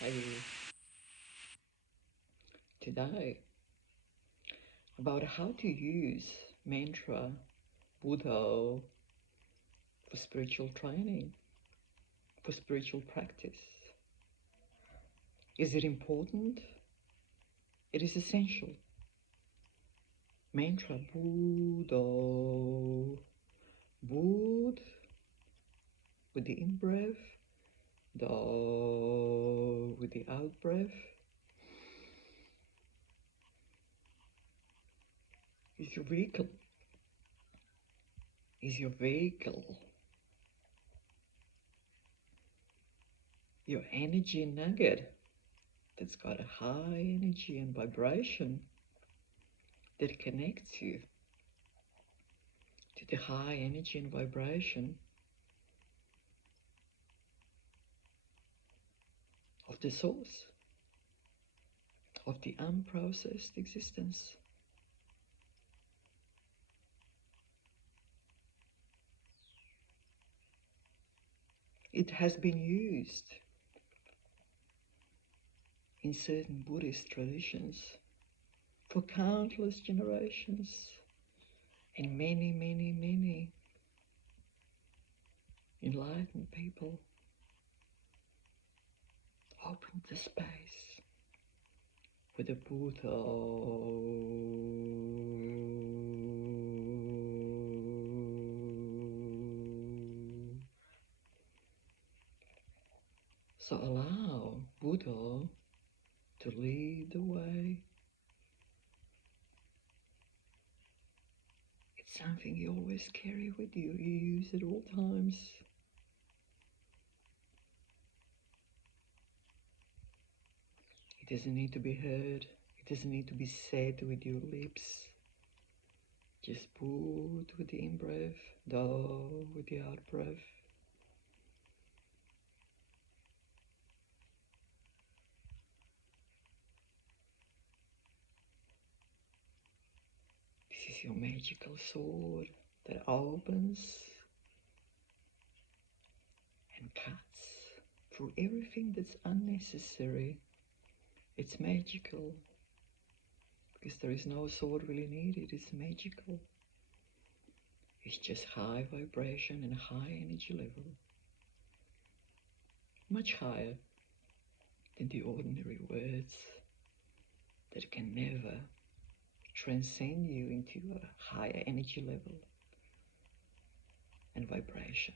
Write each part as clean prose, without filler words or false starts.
Hi, today about how to use mantra BUDDHO for spiritual training, for spiritual practice. Is it important? It is essential. Mantra BUDDHO, Bud with the in-breath, Do with the out-breath. Is your vehicle. Is your vehicle. Your energy nugget that's got a high energy and vibration that connects you to the high energy and vibration of the source, of the unprocessed existence. It has been used in certain Buddhist traditions for countless generations, and many enlightened people opened the space with the Buddha. So allow Buddha to lead the way. It's something you always carry with you. You use it all times. It doesn't need to be heard. It doesn't need to be said with your lips. Just Bud with the in-breath, Do with the out-breath. This is your magical sword that opens and cuts through everything that's unnecessary. It's magical because there is no sword really needed. It's magical. It's just high vibration and high energy level. Much higher than the ordinary words that can never transcend you into a higher energy level and vibration.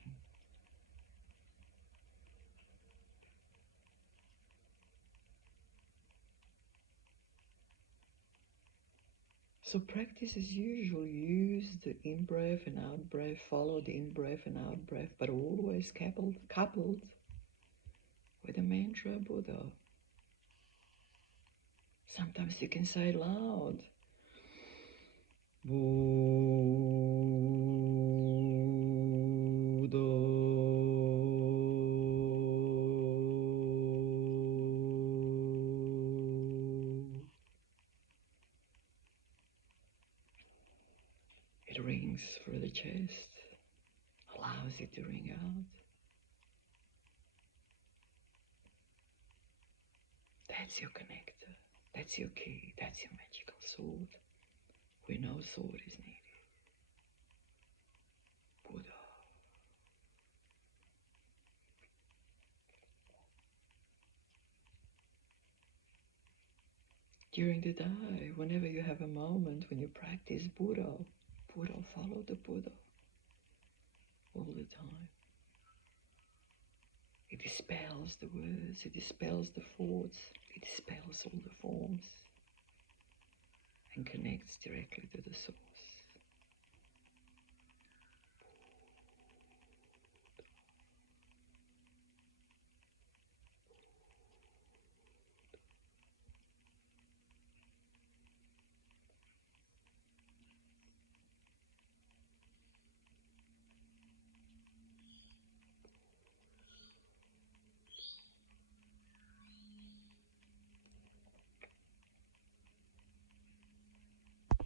So practice as usual. Use the in-breath and out-breath, follow the in-breath and out-breath, but always coupled with the mantra Buddha. Sometimes you can say loud, BUDDHO. It rings through the chest, allows it to ring out. That's your connector, that's your key, that's your magical sword, where no sword is needed. Buddha. During the day, whenever you have a moment when you practice Buddha, follow the Buddha all the time. It dispels the words, it dispels the thoughts, it dispels all the forms and connects directly to the soul.